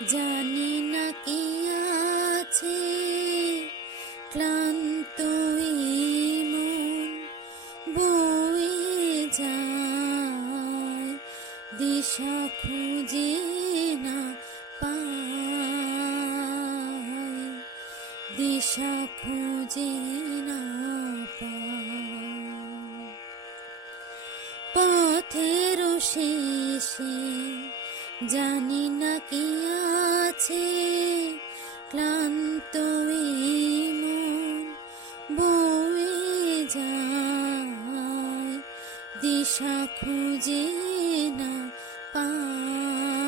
জানি না কি আছে ক্লান্ত এই মন বয়ে যায়, দিশা খুঁজে না পায়, দিশা খুঁজে না পায়। পথের শেষে জানি না কি আছে ক্লান্ত এই মন বয়ে যায়, দিশা খুঁজে না পায়,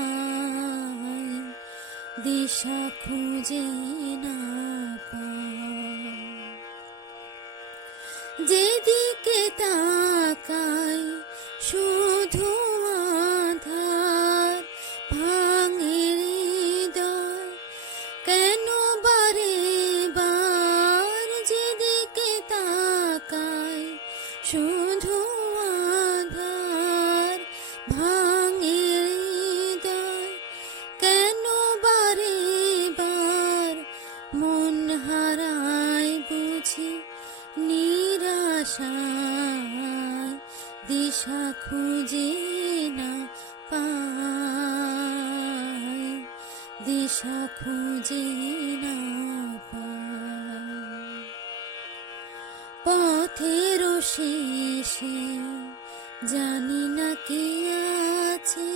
দিশা খুঁজে না পায়। যেদিকে তাকাই শুধু আঁধার, ভাঙে হৃদয় কেন বারে বার। যেদিকে তাকাই শুধু আঁধার, ভাঙে হৃদয় কেন বারে বার। মন হারায় বুঝি নিরাশায়, দিশা খুঁজে না পায়, দিশা খুঁজে না পায়। পথের শেষে জানি না কি আছে,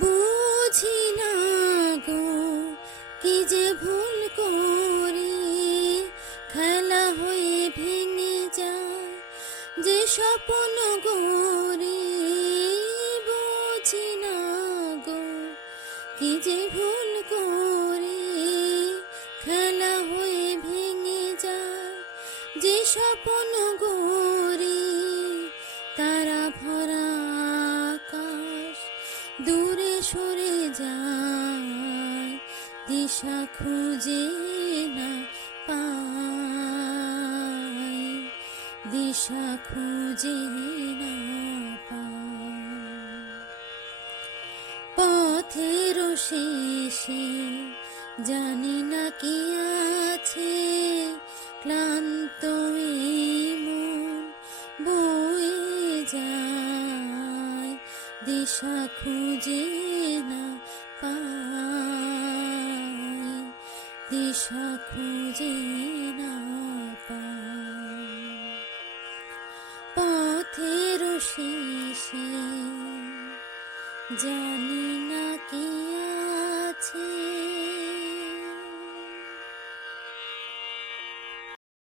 বুঝি না গো কি যে ভুল করি। খেলা হয়ে ভেঙে যায় যে স্বপ্ন গড়ি, বুঝি না গো কি যে ভুল করি। খেলা হয়ে ভেঙে যায় যে স্বপ্ন গড়ি। তারা ভরা আকাশ দূরে সরে যায়, দিশা খুঁজে না পায়, দিশা খুঁজে না পায়। পথের শেষে জানি না কি আছে ক্লান্ত এই মন বয়ে যায়, দিশা খুঁজে না পায়, দিশা খুঁজে না পায়। পথের শেষে জানি না কি আছে।